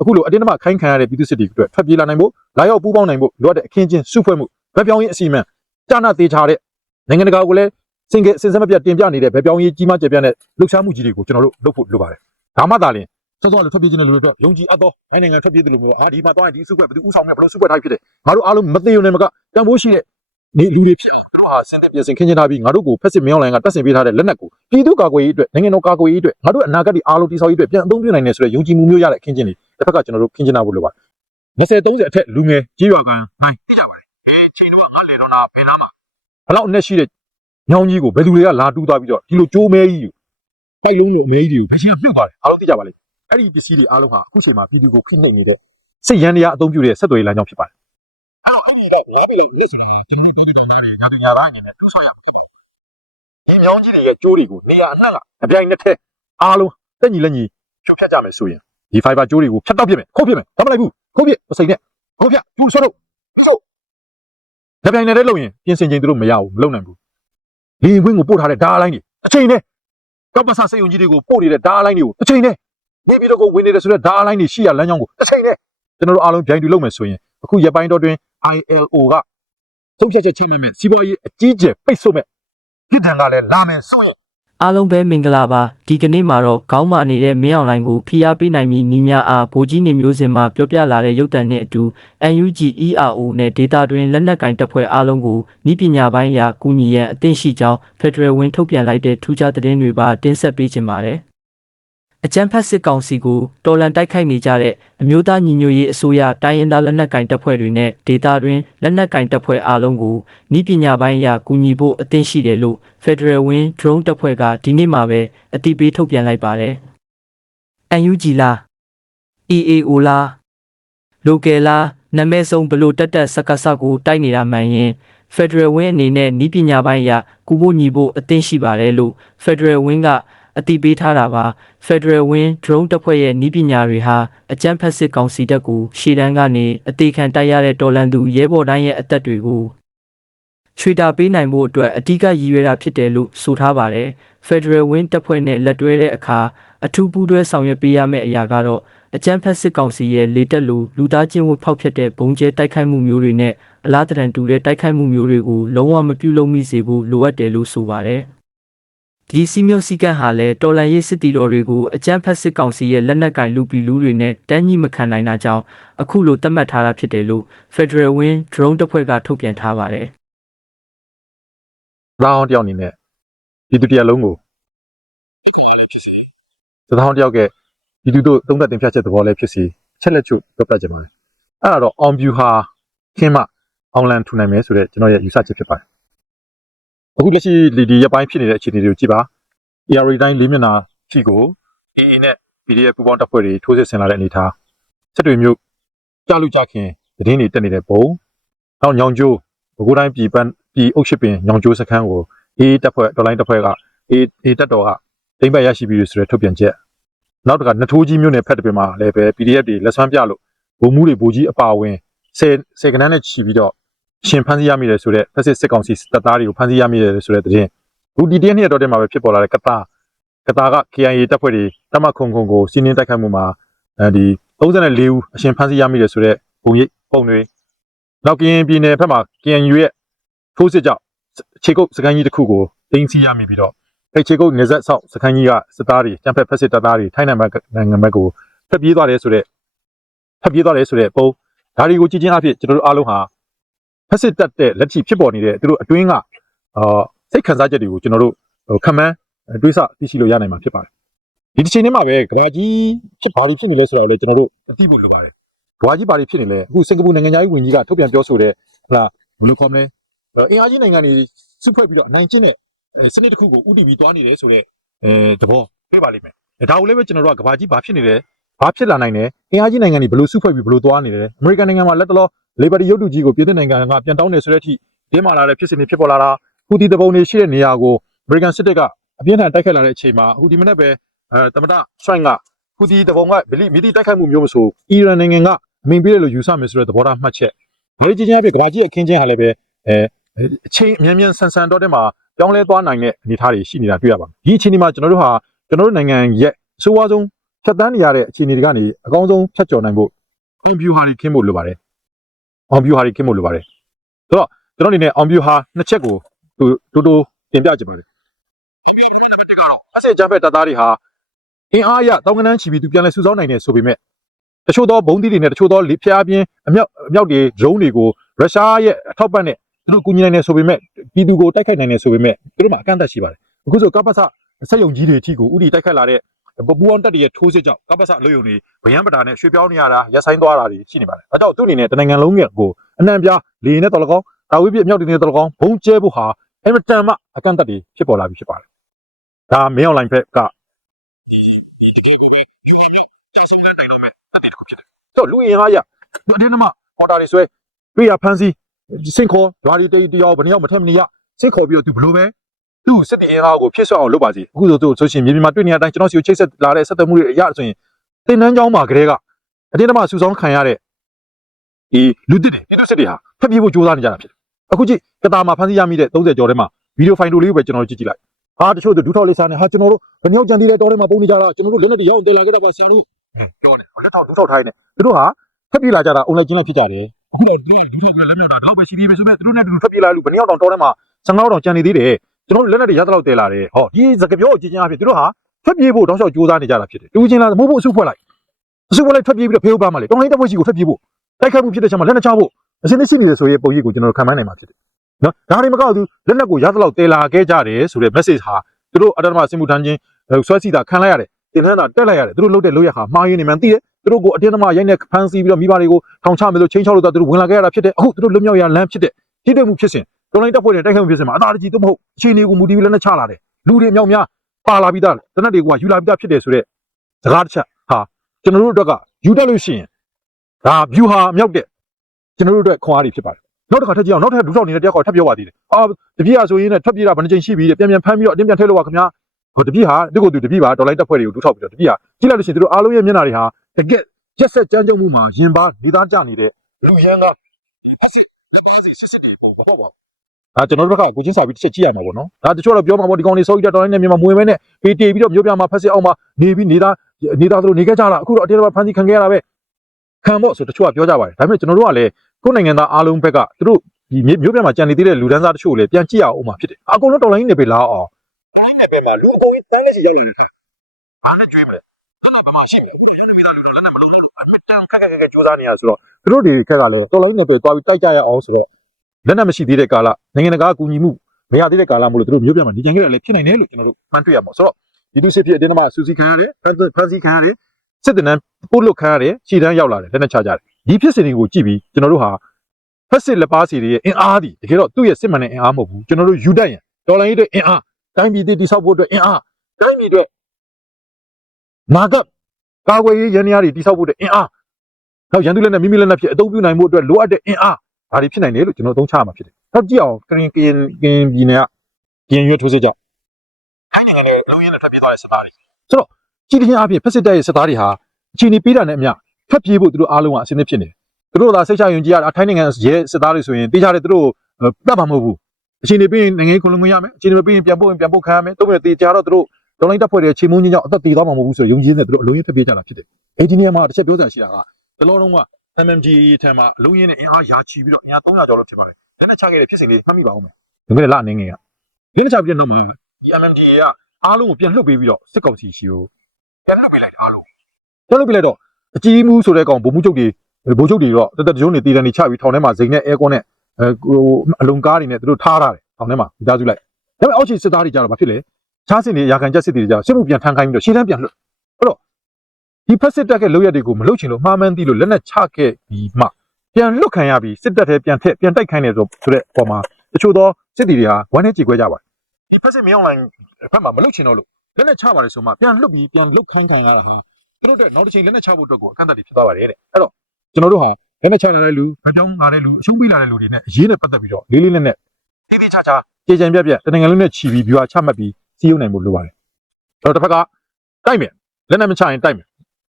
အခုလိုအတင်းအဓမ္မခိုင်းခံရတဲ့ပြည်သူစစ်တွေအတွက်ထွက်ပြေးလာနိုင်ဖို့လာရောက်ပူးပေါင်းနိုင်ဖို့လိုအပ်တဲ့အခင်းချင်းစုဖွဲ့မှုဗက်ပြောင်းရေးအစီအမံကြာနာသေးချာတဲ့နိုင်ငံတကာကိုလည်းစင်ကစင်စမပြတ်တင်ပြနေတဲ့ဗက်ပြောင်းရေးကြီးမားကျယ်ပြန့်တဲ့လှုပ်ရှားမှုကြီးတွေကိုကျွန်တော်တို့လုပ်ဖို့လိုပါတယ်ဒါမှသာလျှင်စောစောလိုထွက်ပြေးခြင်းတွေလို့တော့ယုံကြည်အပ်သောနိုင်ငံနိုင်ငံထွက်ပြေးတယ်လို့မျိုးအာဒီမှာတော့ဒီစုဖွဲ့ဘယ်သူဥဆောင်နေဘယ်လိုစုဖွဲ့ထားဖြစ်တယ်ငါတို့အားလုံးမသိုံနဲ့မကတန်ဖိုးရှိတဲ့နေလူတွေဖြစ်အောင်တို့ဟာစင်တဲ့ပြင်ဆင်ခင်းချထားပြီးငါတို့ကိုဖက်စစ်မင်းအောင်လိုင်းကတက်ဆင်ပေးထားတဲ့လက်နက်ကိုပြည်သူ့ကာကွယ်ရေးအတွက်နိုင်ငံတော်ကာကွယ်ရေးအတွက်ငါတို့အနာဂတ်ဒီအားလုံးတိဆောက်ရေးအတွက်ပြန်အသုံးပြုနိုင်တယ်ဆိုတဲ့ယုံကြည်မှုမျိုးရတဲ့အခင်းချင်းတွေ တစ်ဖက်ကကျွန်တော်တို့ခင်းချနာဖို့လိုပါတယ်20 30အထက်လူငယ်ကြီးရွာကန်နိုင်သိကြပါတယ်ဟေးချိန်တော့ငါလေတော့နာဘယ်နာမှာဘလောက်အနဲ့ရှိတဲ့ညောင်းကြီးကိုဘယ်သူတွေကလာတူးသွားပြီးတော့ဒီလိုကြိုးမဲကြီးကိုပိုက်လုံးလိုအမဲကြီးတွေကိုဘယ်ချင်းကပြုတ်သွားတယ်အားလုံးသိကြပါလိမ့်အဲ့ဒီပစ္စည်းတွေအားလုံးဟာအခုချိန်မှာပြည်သူကိုဖိနှိပ်နေတဲ့စိတ်ရန်တရားအသုံးပြုတဲ့ဆက်သွယ်ရေးလမ်းကြောင်းဖြစ်ပါတယ်အဲ့တော့အဲ့ဒီကဘာဖြစ်လဲဆိုတော့ကျွန်တော်တို့တောင်းတသားတွေညာတင်ညာသားအနေနဲ့ထုတ်ဆောက်ရမှာဒီညောင်းကြီးတွေရဲ့ကြိုးတွေကိုနေရာအနှံ့ကအပြိုင်နှစ်ထဲအားလုံးတက်ညီလက်ညီဖြိုဖျက်ကြမယ်ဆိုရင် ဒီ fiber ကြိုးတွေကိုဖြတ်တောက်ပြစ်မယ်ခုတ်ပြစ်မယ်ဒါမလိုက်ဘူးခုတ်ပြစ်မစိမ့်နဲ့ခုတ်ပြကျူးဆွတ်တော့ဟုတ်ဒါပြိုင်နေတဲ့လုံရင်ပြင်ဆင်ချိန်သူတို့မရဘူးမလုံနိုင်ဘူးဒီဝင်းကိုပို့ထားတဲ့ဓာတ်အလိုင်းတွေအချိန်နဲ့ကပ္ပဆစေယုံကြီးတွေကိုပို့နေတဲ့ဓာတ်အလိုင်းတွေကိုအချိန်နဲ့နေပြည်တော်ကိုဝင်နေတဲ့ဆိုတဲ့ဓာတ်အလိုင်းတွေရှိရလမ်းကြောင်းကိုအချိန်နဲ့ကျွန်တော်တို့အားလုံးပြိုင်တူလုပ်မယ်ဆိုရင်အခုရပိုင်းတော်တွင် ILO ကဆုံးဖြတ်ချက်ချိန်မဲ့မဲ့စီးပွားရေးအကြီးအကျယ်ပိတ်ဆို့မဲ့ပြည်ထံကလည်းလာမယ်ဆိုရင် အားလုံးပဲမင်္ဂလာပါဒီကနေ့မှာတော့ခေါင်းမာနေတဲ့မင်းအောင်လိုင်းကိုဖိအားပေးနိုင်ပြီးညီများအားဗိုလ်ကြီးနေမျိုးစင်မှာပြောပြလာတဲ့ရုပ်တံနဲ့အတူ UNG ERO နဲ့ဒေတာတွင်လက်နက်ကင်တပ်ဖွဲ့အားလုံးကိုဤပညာပိုင်းအရာကူညီရန်အသင့်ရှိကြောင်း Federal Win ထုတ်ပြန်လိုက်တဲ့ထူးခြားသတင်းတွေပါတင်ဆက်ပေးခြင်းပါတယ် အကြမ်းဖက်စစ်ကောင်စီကိုတော်လန်တိုက်ခိုက်နေကြတဲ့အမျိုးသားညီညွတ်ရေးအစိုးရတိုင်းရင်းသားလက်နက်ကင်တပ်ဖွဲ့တွေနဲ့ဒေတာတွင်လက်နက်ကင်တပ်ဖွဲ့အားလုံးကိုဤပညာပိုင်းအရာကူညီဖို့အသင့်ရှိတယ်လို့ Federal Win Drone တပ်ဖွဲ့ကဒီနေ့မှာပဲအတိပေးထုတ်ပြန်လိုက်ပါတယ်။ UNG လား EAO လား Local လားနာမည်ဆုံးဘလို့တက်တက်စကစကိုတိုက်နေတာမှန်ရင် Federal Win အနေနဲ့ဤပညာပိုင်းအရာကူဖို့ညီဖို့အသင့်ရှိပါတယ်လို့ Federal Win က အတိပေးထားတာပါ Federal Win Drone တပ်ဖွဲ့ရဲ့ဤပညာတွေဟာအကြမ်းဖက်စစ်ကောင်စီတပ်ကိုရှေ့တန်းကနေအသေးခံတိုက်ရတဲ့တော်လန်သူရဲဘော်တိုင်းရဲ့အသက်တွေကိုချွေတာပေးနိုင်ဖို့အတွက်အဓိကရည်ရွယ်တာဖြစ်တယ်လို့ဆိုထားပါတယ်။ Federal Win တပ်ဖွဲ့နဲ့လက်တွဲတဲ့အခါအထူးပူးတွဲဆောင်ရွက်ပေးရမယ့်အရာကတော့အကြမ်းဖက်စစ်ကောင်စီရဲ့လေတက်လူလူသားချင်းဝတ်ဖောက်ဖျက်တဲ့ဘုံကျဲတိုက်ခိုက်မှုမျိုးတွေနဲ့အလားတရန်တူတဲ့တိုက်ခိုက်မှုမျိုးတွေကိုလုံးဝမပြုလုပ်မိစေဖို့လိုအပ်တယ်လို့ဆိုပါတယ်။ ဒီစီမျိုးစီကံဟာလည်းတော်လန်ရေးစစ်တီတော်တွေကိုအကြမ်းဖက်စစ်ကောင်စီရဲ့လက်နက်ကင်လူပီလူတွေနဲ့တန်းကြီးမခံနိုင်တာကြောင့်အခုလိုသတ်မှတ်ထားတာဖြစ်တယ်လို့ Federal Win Drone တပ်ဖွဲ့ကထုတ်ပြန်ထားပါတယ်သသားဟောင်းတယောက်အနေနဲ့ပြည်သူတရားလုံးကိုသသားဟောင်းတယောက်ကပြည်သူတို့သုံးသက်တင်ပြချက်သဘောလည်းဖြစ်စီအချက်လက်ချုပ်ပြောပြကြပါမယ်အဲ့ဒါတော့အောင်ဗျူဟာခင်းမအောင်လန်ထူနိုင်မယ်ဆိုတဲ့ကျွန်တော်ရဲ့ယူဆချက်ဖြစ်ပါတယ် အခုလက်ရှိဒီဒီရပိုင်းဖြစ်နေတဲ့အခြေအနေတွေကိုကြည့်ပါ AR တိုင်းလေးမျက်နှာဖြီကို AA နဲ့ PDF ပူးပေါင်းတပ်ဖွဲ့တွေထိုးစစ်ဆင်လာတဲ့အနေအထားစစ်တွေမျိုးကြားလူကြခင်သတင်းတွေတက်နေတဲ့ပုံနောက်ညောင်ကျိုးဘကိုးတိုင်းပြည်ပန်းပြည်အုပ်ရှစ်ပင်ညောင်ကျိုးစခန်းကိုအေးတပ်ဖွဲ့ဒေါ်လိုင်းတပ်ဖွဲ့ကအေးအေးတပ်တော်ကတိမ့်ပတ်ရရှိပြီးဆိုတဲ့ထုတ်ပြန်ချက်နောက်တစ်ခါနှစ်ထိုးကြီးမျိုးနဲ့ဖက်တပင်မှာလည်းပဲ PDF တွေလက်ဆွမ်းပြလို့ဗိုလ်မှုတွေဗိုလ်ကြီးအပါအဝင်ဆယ်ဆယ်ကနန်းနဲ့ချီပြီးတော့ ရှင်ဖမ်းဆီးရမိတယ်ဆိုတဲ့ဖက်စစ်စစ်ကောင်စီတပ်သားတွေကိုဖမ်းဆီးရမိတယ်ဆိုတဲ့သတင်းအခုဒီတရက်နှစ်ရက်တော့တင်မှာပဲဖြစ်ပေါ်လာတဲ့ကတာကတာက KIA တပ်ဖွဲ့တွေတမခုံခုံကိုစီးနင်းတိုက်ခိုက်မှုမှာအဲဒီ34ဦးအရှင်ဖမ်းဆီးရမိတယ်ဆိုတဲ့ပုံရိပ်ပုံတွေနောက်ကရင်ပြည်နယ်ဘက်မှာ KNU ရဲ့ထိုးစစ်ကြောင့်ခြေကုပ်စကန်ကြီးတစ်ခုကိုတင်းစီရမိပြီးတော့အဲ့ခြေကုပ်နေဆက်ဆောက်စကန်ကြီးကစစ်သားတွေတံဖက်ဖက်စစ်တပ်သားတွေထိုင်းနိုင်ငံဘက်နိုင်ငံဘက်ကိုဖက်ပြေးသွားတယ်ဆိုတော့ဖက်ပြေးသွားတယ်ဆိုတဲ့ပုံဒါတွေကိုကြည့်ချင်းအဖြစ်ကျွန်တော်တို့အားလုံးဟာ ဖက်စစ်တပ်တဲ့လက်ရှိဖြစ်ပေါ်နေတဲ့သူတို့အတွင်းကအာစိတ်ခံစားချက်တွေကိုကျွန်တော်တို့ခံမှန်းတွေးဆသိရှိလို့ရနိုင်မှာဖြစ်ပါတယ်ဒီတစ်ချိန်ထဲမှာပဲကဘာကြီးဖြစ်ဘာလို့ဖြစ်နေလဲဆိုတော့လေကျွန်တော်တို့သိဖို့လိုပါတယ်ကဘာကြီးဘာတွေဖြစ်နေလဲအခုစင်ကာပူနိုင်ငံသားကြီးဝန်ကြီးကထုတ်ပြန်ပြောဆိုတဲ့ဟလာဘယ်လိုခေါ်မလဲအင်အားကြီးနိုင်ငံတွေစုဖွဲ့ပြီးတော့အနိုင်ကျင့်တဲ့အဲစနစ်တစ်ခုကိုဥတည်ပြီးသွားနေတယ်ဆိုတော့အဲသဘောတွေ့ပါလိမ့်မယ်။ဒါကိုလည်းပဲကျွန်တော်တို့ကကဘာကြီးဘာဖြစ်နေလဲ ဘာဖြစ်လာနိုင်လဲအင်အားကြီးနိုင်ငံတွေဘယ်လိုစုဖွဲ့ပြီးဘယ်လိုသွားနေလဲအမေရိကန်နိုင်ငံမှာလက်တလော Liberty ရုပ်တုကြီးကိုပြည်သစ်နိုင်ငံကပြန်တောင်းနေဆိုတဲ့အထိဒင်းမာလာတဲ့ဖြစ်စဉ်တွေဖြစ်ပေါ်လာတာဟူဒီတပုံတွေရှိတဲ့နေရာကိုအမေရိကန်စစ်တပ်ကအပြင်းထန်တိုက်ခိုက်လာတဲ့အချိန်မှာဟူဒီမနေ့ပဲအဲတမတဆွိုင်းကဟူဒီတပုံကဗလီမီဒီတိုက်ခိုက်မှုမျိုးမဆိုအီရန်နိုင်ငံကအမိန်ပေးတယ်လို့ယူဆမယ်ဆိုတဲ့သဘောထားမှတ်ချက်လေကြီးချင်းအဖြစ်ကဘာကြီးအခင်းချင်းဟာလည်းပဲအဲအချိန်အမြန်မြန်ဆန်ဆန်တော့တဲ့မှာပြောင်းလဲသွားနိုင်တဲ့အနေအထားတွေရှိနေတာတွေ့ရပါတယ်။ဒီအချိန်ဒီမှာကျွန်တော်တို့ဟာကျွန်တော်တို့နိုင်ငံရဲ့အဆိုးဝါးဆုံး ဖြတ်တန်းနေရတဲ့အခြေအနေတွေကနေအကောင်းဆုံးဖြတ်ကျော်နိုင်ဖို့ on view ဟာတွေခင်းဖို့လိုပါတယ် on view ဟာတွေခင်းဖို့လိုပါတယ်ဆိုတော့ကျွန်တော်အနေနဲ့ on view ဟာနှစ်ချက်ကိုတူတူတူတင်ပြချင်ပါတယ်အစစ်ကြမ်းဖက်တပ်သားတွေဟာအင်အားအရတောင်းကနန်းချီပြီးသူပြန်လဲစုဆောင်းနိုင်တယ်ဆိုပေမဲ့တချို့သောဘုံသီးတွေနဲ့တချို့သောလေဖျားပြင်းအမြောက်အမြောက်တွေ drone တွေကိုရုရှားရဲ့အထောက်ပံ့နဲ့သူတို့ကူညီနိုင်တယ်ဆိုပေမဲ့ပြည်သူကိုတိုက်ခိုက်နိုင်တယ်ဆိုပေမဲ့သူတို့မှာအကန့်အသတ်ရှိပါတယ်အခုဆိုကပ္ပစစက်ယုံကြီးတွေအထိကိုဥတီတိုက်ခိုက်လာတဲ့ ပပူအောင်တက်တွေရဲ့ထိုးစစ်ကြောင့်ကပ္ပစအလို့ယုံတွေဗယံပတာနဲ့ရွှေပြောင်းနေရတာရက်ဆိုင်သွားတာတွေရှိနေပါတယ်ဒါကြောင့်သူ့အနေနဲ့တနိုင်ငံလုံးကိုအနှံပြားလေရင်နဲ့တော်လကောင်းတာဝိပြအမြောက်တွေနဲ့တော်လကောင်းဘုံကျဲဖို့ဟာအင်မတန်မှအကန့်အသတ်တွေဖြစ်ပေါ်လာပြီဖြစ်ပါတယ်ဒါမင်းအွန်လိုင်းဘက်ကတိုက်ဆုံးတဲ့နိုင်လို့မဲ့အတေတခုဖြစ်တယ်တော့လူရင်အားရအတင်းနမပေါ်တာတွေဆွဲတွေ့ရဖန်းစီစင်ခေါ်ဓာရီတေးတယောက်ဘယ်နှယောက်မထက်မနေရစင်ခေါ်ပြီးတော့သူဘလို့ပဲ သူ့စစ်တီအင်အားကိုဖြစ်ဆွအောင်လုပ်ပါစီအခုဆိုသူဆိုရှင်မြေပြင်မှာတွေ့နေတဲ့အတိုင်းကျွန်တော်စီကိုချိတ်ဆက်လာတဲ့ဆက်သွယ်မှုတွေအရဆိုရင်တင်နန်းကျောင်းမှာကလေးကအတင်းနမစူဆောင်းခံရတဲ့ဒီလူတစ်တွေပြည်သူစစ်တွေဟာဖက်ပြေးဖို့ကြိုးစားနေကြတာဖြစ်တယ်အခုကြည့်ကတာမှာဖန်စီရမိတဲ့30ကျော်ထဲမှာဗီဒီယိုဖိုင်တိုလေးကိုပဲကျွန်တော်တို့ကြည့်ကြည့်လိုက်ဟာတချို့သူဒူထောက်လေးစားနေဟာကျွန်တော်တို့ဘယ်နှယောက်ကြံသေးတဲ့တောထဲမှာပုံနေကြတာကျွန်တော်တို့လက်နဲ့တရောက်တယ်လာခဲ့တာပါဆရာတို့ပြောနေလက်ထောက်ဒူထောက်ထိုင်းနေသူတို့ဟာဖက်ပြေးလာကြတာအွန်လိုင်းကျင်းလိုက်ဖြစ်ကြတယ်အခုတော့ဒီဒူထောက်ကလက်မြောက်တာတော့ပဲရှိသေးပဲဆိုမဲ့သူတို့နဲ့တူဖက်ပြေးလာလူဘယ်နှယောက်တောင်တောထဲမှာ15တောင်ကြံနေသေးတယ် ကျွန်တော်တို့လက်နဲ့တရသလောက်တဲလာတယ်ဟောဒီစကပြောကိုကြည့်ချင်းအဖြစ်သူတို့ဟာဖက်ပြေးဖို့တောက်လျှောက်ကြိုးစားနေကြတာဖြစ်တယ်တူချင်းလားမဟုတ်ဖို့အစုဖွဲ့လိုက်အစုဖွဲ့လိုက်ဖက်ပြေးပြီးတော့ဖေးဥပမှာလေတောင်းလိုက်တဲ့ဘွက်ရှိကိုဖက်ပြေးဖို့တိုက်ခိုက်မှုဖြစ်တဲ့ချက်မှာလက်နဲ့ချဖို့အစင်းသိရှိနေတယ်ဆိုရင်ပုံရိပ်ကိုကျွန်တော်တို့ခံမှန်းနိုင်မှာဖြစ်တယ်နော်ဒါတွေမကောက်ဘူးလက်နက်ကိုရသလောက်တဲလာခဲ့ကြတယ်ဆိုတဲ့ message ဟာသူတို့အတ္တမစင်မှုထမ်းချင်းဆွဲစီတာခံလိုက်ရတယ်တင်ထမ်းတာတက်လိုက်ရတယ်သူတို့လုပ်တဲ့လုပ်ရဟာမှားရင်းနေမှန်သိတယ်သူတို့ကိုအတင်းသမားရိုက်နေဖမ်းဆီးပြီးတော့မိဘတွေကိုထောင်ချမယ်လို့ချင်းချောက်လို့တော့သူတို့ဝင်လာခဲ့ရတာဖြစ်တယ်အခုသူတို့လွတ်မြောက်ရလမ်းဖြစ်တဲ့ထိတွေ့မှုဖြစ်စဉ် တော်လိုင်းတပ်ဖွဲ့တွေတိုက်ခိုက်မှုဖြစ်စဉ်မှာအသာတကြီးတော့မဟုတ်အခြေအနေကိုမူတည်ပြီးလက်နဲ့ချလာတယ်လူတွေအမြောက်များပါလာပြီးသားတနက်တွေကယူလာပြီးသားဖြစ်တယ်ဆိုတော့စကားတစ်ချက်ဟာကျွန်တော်တို့အတွက်ကယူတက်လို့ရှိရင်ဒါ view ဟာအမြောက်တဲ့ကျွန်တော်တို့အတွက်ခွန်အားတွေဖြစ်ပါတယ်နောက်တစ်ခါထပ်ကြည့်အောင်နောက်ထပ်ဒုထောက်နေတဲ့တယောက်ကထပ်ပြောပါသေးတယ်အာတပြည့်ရဆိုရင်လည်းထပ်ပြေးတာဘယ်နှချိန်ရှိပြီတဲ့ပြန်ပြန်ဖမ်းပြီးတော့အတင်းပြန်ထည့်လို့ပါခင်ဗျာဟိုတပြည့်ဟာဒီကိုသူတပြည့်ပါဒေါ်လိုက်တပ်ဖွဲ့တွေကိုဒုထောက်ပြီးတော့တပြည့်ဟာကြည့်လိုက်လို့ရှိရင်သူတို့အားလုံးရဲ့မျက်နှာတွေဟာတကက်ရက်ဆက်ကြမ်းကြုတ်မှုမှာရင်ပါနေသားကြနေတဲ့လူရန်ကအစစ်စစ်စစ်ပေါ့ပေါ့ပေါ့ အာကျွန်တော်တို့ဘက်ကကိုချင်းစာပြီးတစ်ချက်ကြည့်ရမှာပေါ့နော်ဒါတချို့တော့ပြောမှာပေါ့ဒီကောင်လေးစောကြီးတက်တော်လိုက်နေမြန်မာမွေမဲနဲ့ပေတေပြီးတော့မျိုးပြမှာဖက်စစ်အောင်မှာနေပြီးနေသားနေသားတို့နေခဲ့ကြတာအခုတော့အတင်းတော့ဖမ်းဆီးခံခဲ့ရတာပဲခံဖို့ဆိုတချို့ကပြောကြပါတယ်ဒါပေမဲ့ကျွန်တော်တို့ကလည်းကိုယ်နိုင်ငံသားအားလုံးဘက်ကသူတို့ဒီမျိုးပြမှာကြံနေသေးတဲ့လူဒန်းစားတချို့ကိုလည်းပြန်ကြည့်ရအောင်မှာဖြစ်တယ်အကုန်လုံးတော်လိုင်းနေပဲလားအောင်တော်လိုင်းနေပဲမှာလူအကုန်ကြီးတိုင်းလက်စီရောက်လာတယ်ဘာနဲ့ကြွေးမလဲအဲ့ဒါဘာမှရှိမလဲမိသားလူတော့လည်းမလုံးလို့အမတန်ခက်ခက်ခက်ခက်ကြိုးစားနေရဆိုတော့သူတို့ဒီခက်ကလည်းတော်လိုင်းနေပဲတွားပြီးတိုက်ကြရအောင်ဆိုတော့ လက်နက်မရှိသေးတဲ့ကာလနိုင်ငံတကာအကူအညီမှုမရသေးတဲ့ကာလမို့လို့သူတို့မျိုးပြမှာနေကြခဲ့ရလည်းဖြစ်နိုင်တယ်လို့ကျွန်တော်တို့မှန်းတွေ့ရမှာဆိုတော့ဒီဒီစစ်ဖြစ်အတင်းသမားစူစီခံရတယ်ဖန်စီခံရတယ်စစ်တနန်းပို့လုတ်ခံရတယ်ခြေတန်းရောက်လာတယ်လက်နက်ချကြတယ်ဒီဖြစ်စဉ်တွေကိုကြည့်ပြီးကျွန်တော်တို့ဟာဖက်စစ်လက်ပါစီတွေရဲ့အင်အားဒီတကယ်တော့သူ့ရဲ့စစ်မှန်တဲ့အင်အားမဟုတ်ဘူးကျွန်တော်တို့ယူတတ်ရင်တော်လိုင်းရဲ့အင်အားတိုင်းပြည်တည်ဆောက်ဖို့အတွက်အင်အားတိုင်းပြည်အတွက်မာကပ်ကာကွယ်ရေးရန်ရာတွေတည်ဆောက်ဖို့အတွက်အင်အားနောက်ရန်သူလက်နဲ့မိမိလက်နဲ့ဖြစ်အသုံးပြုနိုင်ဖို့အတွက်လိုအပ်တဲ့အင်အား ဒါတွေဖြစ်နိုင်တယ်လို့ကျွန်တော်သုံးချရမှာဖြစ်တယ်။နောက်ကြည့်အောင်ကရင်ကရင်ကရင်ပြည်နယ်ကကရင်ရွတ်ထိုးစစ်ကြောင့်တိုင်းနိုင်ငံနဲ့လုံရင်းနဲ့ထွက်ပြေးသွားတဲ့စစ်သားတွေဆိုတော့ကြည်တင်အဖြစ်ဖက်စစ်တပ်ရဲ့စစ်သားတွေဟာအချိန်ကြီးပေးတာနဲ့အမျှထွက်ပြေးဖို့သူတို့အားလုံးကအဆင်သင့်ဖြစ်နေတယ်။သူတို့သာစိတ်ချယုံကြည်ရတာထိုင်းနိုင်ငံရဲ့စစ်သားတွေဆိုရင်တေးကြတဲ့သူတို့တတ်မှာမဟုတ်ဘူး။အချိန်ကြီးပေးရင်နိုင်ငံခုံလုံးမရမယ်။အချိန်ကြီးပေးရင်ပြန်ပို့ရင်ပြန်ပို့ခံရမယ်။တော့တေးကြတော့သူတို့ဒေါ်လိုင်းတပ်ဖွဲ့တွေချိန်မုန်းချင်းကြောင့်အသက်တည်သွားမှာမဟုတ်ဘူးဆိုတော့ယုံကြည်နေတဲ့သူတို့အလုံးရင်းထွက်ပြေးကြတာဖြစ်တယ်။အဲဒီနေရာမှာတစ်ချက်ပြောစရာရှိတာကတလောလုံးက MMG ထဲမှာအလုံးရင်းနဲ့အင်အားရာချီပြီးတော့အင်အား300ကျော်လို့ဖြစ်ပါတယ်။လက်နဲ့ချခဲ့တဲ့ဖြစ်စဉ်လေးမှတ်မိပါဦးမယ်။ဒီမဲ့လအနေငယ်ကလက်နဲ့ချပြီးတဲ့နောက်မှာဒီ MMG ကအားလုံးကိုပြန်လှုပ်ပေးပြီးတော့စစ်ကောင်စီရှိကိုပြန်လှုပ်ပေးလိုက်တာအားလုံး။ပြန်လှုပ်ပေးလိုက်တော့အကြီးမှုဆိုတဲ့ကောင်ဗိုလ်မှူးချုပ်တွေဗိုလ်ချုပ်တွေတော့တသက်တကြုံနေတည်တန်နေချပြီးထောင်ထဲမှာဇိမ်နဲ့အဲကွန်နဲ့အဲဟိုအလုံကားတွေနဲ့သူတို့ထားထားတယ်ထောင်ထဲမှာမိသားစုလိုက်။ဒါပေမဲ့အောက်ခြေစစ်သားတွေကြတော့ဘာဖြစ်လဲ။ချားစင်တွေရာခံချက်စစ်တွေကြတော့စစ်မှုပြန်ထမ်းခိုင်းပြီးတော့ရှေ့တန်းပြန်လှုပ် ဒီဖက်စစ်တပ်ရဲ့လုပ်ရက်တွေကိုမလုပ်ချင်လို့မှားမှန်းသိလို့လက်နက်ချခဲ့ပြီးမှပြန်လွတ်ခံရပြီးစစ်တပ်ထဲပြန်ထက်ပြန်တိုက်ခိုင်းနေဆိုဆိုတဲ့ပုံမှာတချို့သောစစ်တီတွေဟာဝမ်းနဲ့ကြေခွဲကြပါတယ်ဒီဖက်စစ်မင်းအောင်လိုင်းဘက်မှာမလုပ်ချင်တော့လို့လက်နက်ချပါတယ်ဆိုမှပြန်လွတ်ပြီးပြန်လွတ်ခိုင်းခံရတာဟာသူတို့တဲ့နောက်တစ်ချိန်လက်နက်ချဖို့အတွက်ကိုအခန့်အသတ်တွေဖြစ်သွားပါတယ်တဲ့အဲ့တော့ကျွန်တော်တို့ဟာလက်နက်ချလာတဲ့လူဗပြောင်းလာတဲ့လူအရှုံးပေးလာတဲ့လူတွေနဲ့အရေးနဲ့ပတ်သက်ပြီးတော့လေးလေးနက်နက်တိတိကျကျကြေကြံပြက်ပြက်တနင်္ဂနွေနဲ့ချီပြီး view ချမှတ်ပြီးစီးရုံနိုင်ဖို့လိုပါတယ်တော့တစ်ဖက်ကတိုက်မယ်လက်နက်မချရင်တိုက်မယ်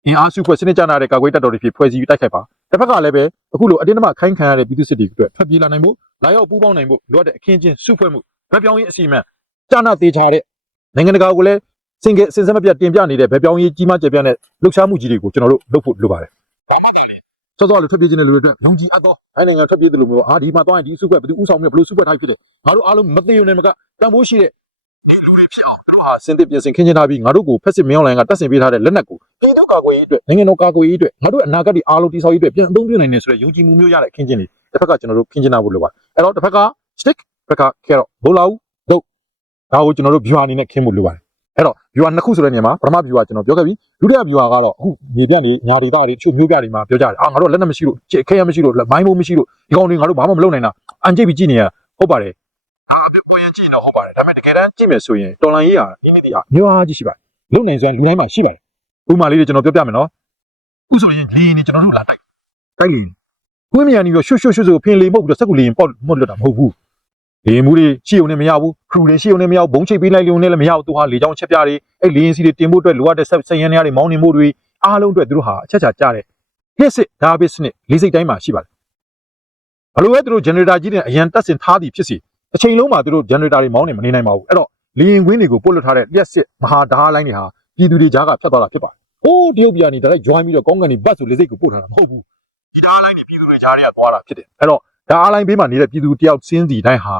အင်အားစုဖွဲ့စနစ်ကျနာတဲ့ကာကွယ်တပ်တော်တွေဖြစ်ဖွဲ့စည်းပြီးတိုက်ခိုက်ပါတစ်ဖက်ကလည်းပဲအခုလိုအတင်းအဓမ္မခိုင်းခံရတဲ့ပြည်သူစစ်တွေအတွက်ဖက်ပြေးလာနိုင်ဖို့လာရောက်ပူးပေါင်းနိုင်ဖို့လိုအပ်တဲ့အခင်းချင်းစုဖွဲ့မှုဗက်ပြောင်းရေးအစီအမံကျနာသေးချာတဲ့နိုင်ငံတကာကိုလည်းစင်ကစင်စမပြတ်တင်ပြနေတဲ့ဗေပြောင်းရေးကြီးမားကျယ်ပြန့်တဲ့လှုပ်ရှားမှုကြီးတွေကိုကျွန်တော်တို့လုပ်ဖို့လိုပါတယ်စောစောလေးထွက်ပြေးခြင်းတဲ့လူတွေအတွက်ယုံကြည်အပ်သောအိုင်းနိုင်ငံထွက်ပြေးတဲ့လူမျိုးအာဒီမှာသွားရင်ဒီစုကွက်ဘယ်သူဥဆောင်မျိုးဘယ်လိုစုကွက်ထားဖြစ်တယ်ငါတို့အားလုံးမသိရုံနဲ့မကတန်ဖိုးရှိတဲ့ဒီလူတွေ ဖြစ်အောင်တို့ဟာစင်သစ်ပြင်ဆင်ခင်းကျင်းထားပြီးငါတို့ကိုဖက်စစ်မင်းအွန်လိုင်းကတက်ဆင်ပေးထားတဲ့လက်နက်ကိုပြည်သူ့ကာကွယ်ရေးအတွက်နိုင်ငံတော်ကာကွယ်ရေးအတွက်ငါတို့အနာဂတ်ဒီအားလုံးတိဆောက်ရေးအတွက်ပြန်အသုံးပြုနိုင်နေဆိုတဲ့ယုံကြည်မှုမျိုးရတဲ့ခင်းကျင်းတွေတစ်ဖက်ကကျွန်တော်တို့ခင်းကျင်းထားဖို့လိုပါတယ်အဲ့တော့တစ်ဖက်က stick တစ်ဖက်က carrot ဘိုးလာဦးဒုတ်ဒါကိုကျွန်တော်တို့ viewer အနေနဲ့ခင်းဖို့လိုပါတယ်အဲ့တော့ viewer နှစ်ခုဆိုတဲ့နေရာမှာပထမ viewer ကျွန်တော်ပြောခဲ့ပြီဒုတိယ viewer ကတော့အခုမြေပြန့်နေညာဒေသတွေတချို့မျိုးပြတွေမှာပြောကြတယ်အာငါတို့လက်နက်မရှိလို့ချေခဲရမရှိလို့မိုင်းမိုးမရှိလို့ဒီကောင်တွေငါတို့ဘာမှမလုပ်နိုင်တာအန်ကြိတ်ပြီးကြည့်နေရဟုတ်ပါတယ်အာအပေါ် ရင်ကြည့်နေဟုတ်ပါတယ်ဒါပေမဲ့တကယ်တမ်းကြည့်မယ်ဆိုရင်တော်လန်ရေးဟာဒီနေ့ဒီဟာမျိုးအားကြီးရှိပါတယ်လုံနိုင်စွမ်းလူတိုင်းမှာရှိပါတယ်ဥပမာလေးတွေကျွန်တော်ပြောပြမယ်နော်အခုဆိုရင်လီနေကျွန်တော်တို့လာတိုက်တိုက်လီကွင်းမြန်နေပြီးရွှွှွှွှွှဆိုဖင်လီမှုတ်ပြီးတော့စက်ကူလီရင်ပေါ့မွတ်လွတ်တာမဟုတ်ဘူးလေရင်မှုတွေရှိုံနဲ့မရဘူးခရူတွေရှိုံနဲ့မရဘူးဘုံချိတ်ပေးလိုက်လို့နဲ့လည်းမရဘူးသူဟာလေချောင်းချက်ပြတွေအဲ့လေရင်စီတွေတင်ဖို့အတွက်လိုအပ်တဲ့ဆက်ဆက်ရန်တွေမောင်းနေမှုတွေအားလုံးအတွက်သူတို့ဟာအချက်ချာကြားတယ်ဟစ်စစ်ဒါဘစ်စနစ်လေးစိတ်တိုင်းမှာရှိပါတယ်ဘလို့ပဲသူတို့ generator ကြီးတွေအရန်တက်ဆင်ထားသည်ဖြစ်စီ အချိန်လုံးမှာသူတို့ generator တွေမောင်းနေမနေနိုင်ပါဘူးအဲ့တော့လေရင်ကွင်းတွေကိုပုတ်လွတ်ထားတဲ့လျှက်စစ်မဟာဓာတ်လိုင်းတွေဟာပြည်သူတွေကြားကဖြတ်သွားတာဖြစ်ပါတယ်ဟိုးတရုတ်ပြည်ကနေတိုက် join ပြီးတော့ကောင်းကန်ဒီဘတ်ဆိုလေးစိတ်ကိုပို့ထားတာမဟုတ်ဘူးဒီဓာတ်လိုင်းတွေပြည်သူတွေကြားတွေကသွားတာဖြစ်တယ်အဲ့တော့ဓာတ်လိုင်းဘေးမှာနေတဲ့ပြည်သူတယောက်စင်းစီတိုင်းဟာ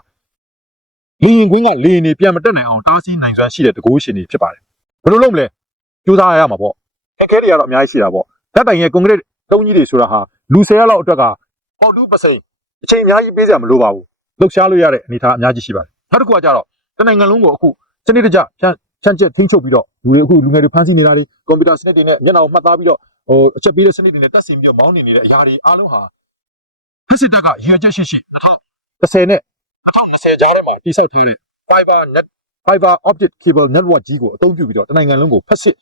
လင်းရင်ကွင်းကလေရင်နေပြန်မတက်နိုင်အောင်တားဆီးနိုင်စွမ်းရှိတဲ့တကိုးရှင်တွေဖြစ်ပါတယ်ဘယ်လိုလုပ်မလဲကြိုးစားရမှာပေါ့ခက်ခဲတွေကတော့အများကြီးရှိတာပေါ့ဓာတ်တိုင်ရဲ့ကွန်ကရစ်တုံးကြီးတွေဆိုတာဟာလူ၁၀ရက်လောက်အတွက်ကဟောက်တူးပစိန်အချိန်အများကြီးပေးစရာမလိုပါဘူး လှုပ်ရှားလို့ရတဲ့အနေအထားအများကြီးရှိပါတယ်နောက်တစ်ခုကကြတော့တနိုင်ငံလုံးကိုအခုစနစ်တကျဖြန့်ဖြန့်ချက်ထိန်းချုပ်ပြီးတော့လူတွေအခုလူငယ်တွေဖမ်းဆီးနေတာတွေကွန်ပျူတာစနစ်တွေနဲ့မျက်နှာကိုမှတ်သားပြီးတော့ဟိုအချက်ပေးတဲ့စနစ်တွေနဲ့တက်ဆင်ပြီးတော့မောင်းနေနေတဲ့အရာတွေအားလုံးဟာဖက်စစ်တပ်ကရည်ရွယ်ချက်ရှိရှိ2010နဲ့2020ကြားထဲမှာတိစောက်ထားတဲ့ fiber net fiber optic cable network ကြီးကိုအသုံးပြုပြီးတော့တနိုင်ငံလုံးကိုဖက်စစ်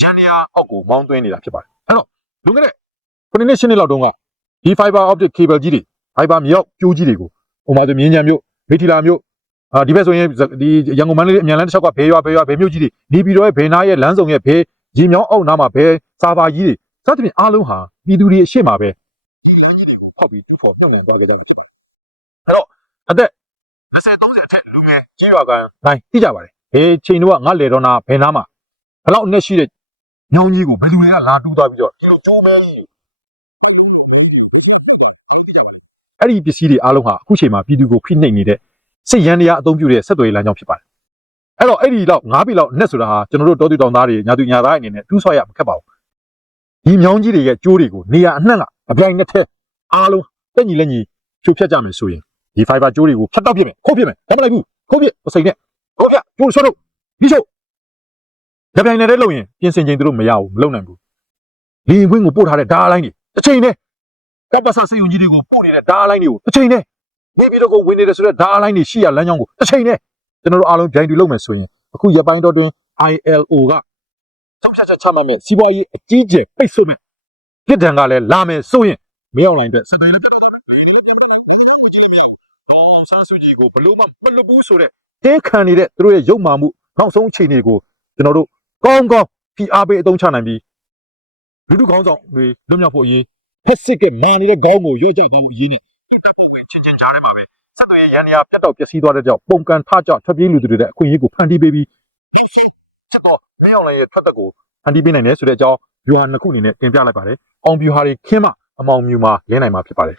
ဂျန်နီယာအောက်ကိုမောင်းသွင်းနေတာဖြစ်ပါတယ်အဲ့တော့လွန်ခဲ့တဲ့ခုနှစ်နှစ်ရှင်းနှစ်လောက်တုန်းကဒီ fiber optic cable ကြီးတွေ fiber မြောက်ကျိုးကြီးတွေကို ဥပမာဆိုမြင်းကြံမြို့မိထီလာမြို့အာဒီဘက်ဆိုရင်ဒီရန်ကုန်မန္တလေးအမြန်လမ်းတစ်လျှောက်ကဘေးရွာဘေးရွာဘေးမြို့ကြီးတွေနေပြည်တော်ရဲ့ဘေးနားရဲ့လမ်းဆောင်ရဲ့ဘေးရေမြောင်းအောက်နားမှာဘေးစာဘာကြီးတွေစသဖြင့်အားလုံးဟာပြည်သူတွေအရှိမပဲဖောက်ပြီးတူဖို့နှောက်နှံသွားကြတယ်ဖြစ်ပါတယ်အဲ့တော့အသက်20 30အထက်လူငယ်ကြီးရွာကန်တိုင်းသိကြပါတယ်ဘယ်ချိန်တော့ငါလေတော့နာဘယ်နားမှာဘယ်လောက်အနဲ့ရှိတဲ့ညောင်းကြီးကိုဘယ်လူတွေကလာတူးသွားပြီးတော့ဒီလိုကျိုးမဲကြီး အဲ့ဒီပစ္စည်းတွေအားလုံးဟာအခုချိန်မှာပြည်သူကိုဖိနှိပ်နေတဲ့စစ်ရန်တရားအသုံးပြုတဲ့ဆက်သွယ်ရေးလမ်းကြောင်းဖြစ်ပါတယ်အဲ့တော့အဲ့ဒီလောက်၅ပြီလောက်နဲ့ဆိုတာဟာကျွန်တော်တို့တောသူတောင်သားတွေညာသူညာသားတွေအနေနဲ့တူးဆွဲရမခက်ပါဘူးဒီမြောင်းကြီးတွေရဲ့ကျိုးတွေကိုနေရာအနှံ့ကအပြိုင်နဲ့ထဲအားလုံးတက်ညီလက်ညီဖြိုဖျက်ကြမယ်ဆိုရင်ဒီ fiber ကြိုးတွေကိုဖြတ်တောက်ပြစ်မယ်ခိုးပြစ်မယ်ဒါမလိုက်ဘူးခိုးပြစ်ပစိန်နဲ့ခိုးပြကျိုးဆွတ်လို့ဒီချုပ်ကြပြိုင်နေတဲ့လုံရင်ပြင်ဆင်ချိန်သူတို့မရဘူးမလုံနိုင်ဘူးလင်းဝင်းကိုပို့ထားတဲ့ဓာတ်အလိုင်းတွေတစ်ချိန်နဲ့ ကပ္ပဆစေယုံကြီးတွေကိုပို့နေတဲ့ဓာတ်အလိုင်းတွေကိုတစ်ချိန်နဲ့နေပြည်တော်ကိုဝင်နေတဲ့ဆိုတဲ့ဓာတ်အလိုင်းတွေရှိရလမ်းကြောင်းကိုတစ်ချိန်နဲ့ကျွန်တော်တို့အားလုံးဂျိုင်းတူလုပ်မယ်ဆိုရင်အခုရပိုင်းတော်တွင် ILO ကဆောက်ချက်ချက်ချမှတ်မဲ့စီးပွားရေးအကြီးကျယ်ပိတ်ဆို့မဲ့ပြစ်ဒဏ်ကလည်းလာမယ်ဆိုရင်မင်းအောင်လိုင်းအတွက်စက်တွေလည်းပြတ်သွားမယ်ဘယ်နည်းလည်းပြတ်သွားမယ်အောင်ဆန်းစုကြည်ကိုဘလို့မှမလွတ်ဘူးဆိုတဲ့တင်းခံနေတဲ့သူတို့ရဲ့ရုပ်မာမှုနောက်ဆုံးအခြေအနေကိုကျွန်တော်တို့ကောင်းကောင်းဖိအားပေးအသုံးချနိုင်ပြီးလူထုခေါင်းဆောင်တွေလွတ်မြောက်ဖို့အရေး ဖက်စစ်ကမာနေတဲ့ခေါင်းကိုရော့ကြဖို့အရေးနဲ့တက်ဖို့ပဲချင်းချင်းကြားထဲမှာပဲဆက်သွယ်ရေးရန်ရာဖြတ်တော့ပျက်စီးသွားတဲ့ကြောင့်ပုံကန်ထကြထွက်ပြေးလူတွေတဲ့အခွင့်အရေးကိုဖန်တီးပေးပြီးချက်တော့မင်းအောင်လည်းရဲ့ထွက်သက်ကိုဖန်တီးပေးနိုင်တယ်ဆိုတဲ့အကြောင်း viewer နှစ်ခုအနေနဲ့တင်ပြလိုက်ပါတယ်အောင် viewer တွေခင်းမှအမောင်မြူမှာလဲနိုင်မှာဖြစ်ပါတယ်